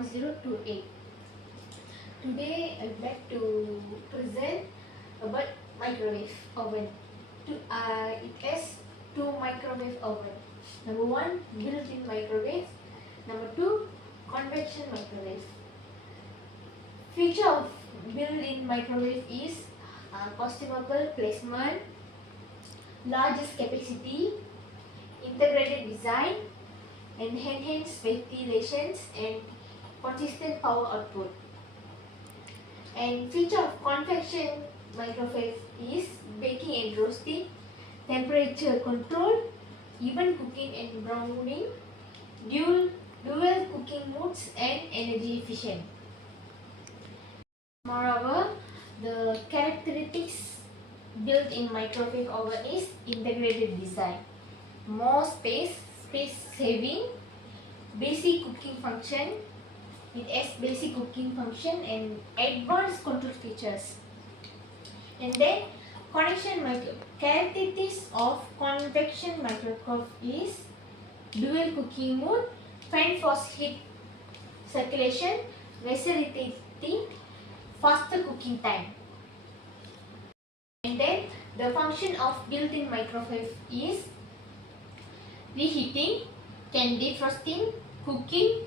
1028. Today I would like to present about microwave oven. It has two microwave oven. Number one, built-in microwave. Number two, convection microwave. Feature of built-in microwave is customizable placement, largest capacity, integrated design, enhanced ventilations, and consistent power output. And feature of convection microwave is baking and roasting, temperature control, even cooking and browning, dual cooking modes, and energy efficient. Moreover, the characteristics built in microwave oven is integrated design, more space saving, basic cooking function. It has basic cooking function and advanced control features. And then characteristics of convection microwave is dual cooking mode, fan force heat circulation, versatility, faster cooking time. And then the function of built-in microwave is reheating, can defrosting, cooking,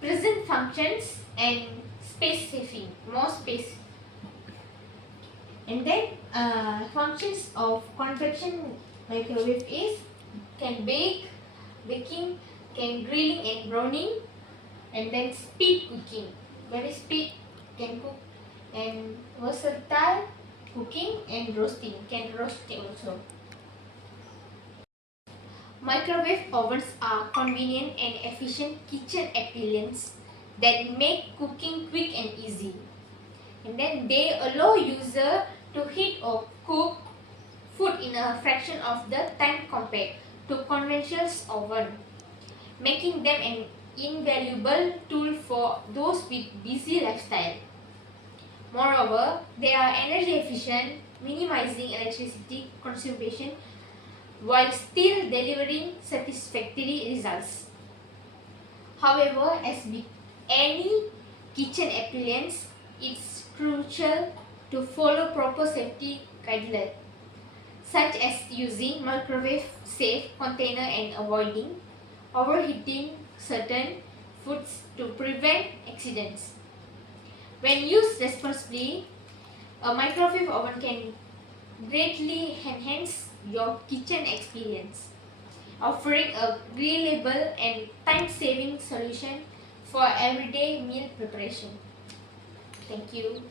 present functions, and space saving, more space. And then functions of convection microwave is can baking, can grilling and browning, and then speed cooking, very speed, can cook, and versatile cooking and roasting, can roast also. Microwave ovens are convenient and efficient kitchen appliances that make cooking quick and easy. And then they allow user to heat or cook food in a fraction of the time compared to conventional oven, making them an invaluable tool for those with busy lifestyle. Moreover, they are energy efficient, minimizing electricity consumption while still delivering satisfactory results. However, as with any kitchen appliance, it's crucial to follow proper safety guidelines, such as using microwave safe container and avoiding overheating certain foods to prevent accidents. When used responsibly, a microwave oven can greatly enhance your kitchen experience, offering a reliable and time-saving solution for everyday meal preparation. Thank you.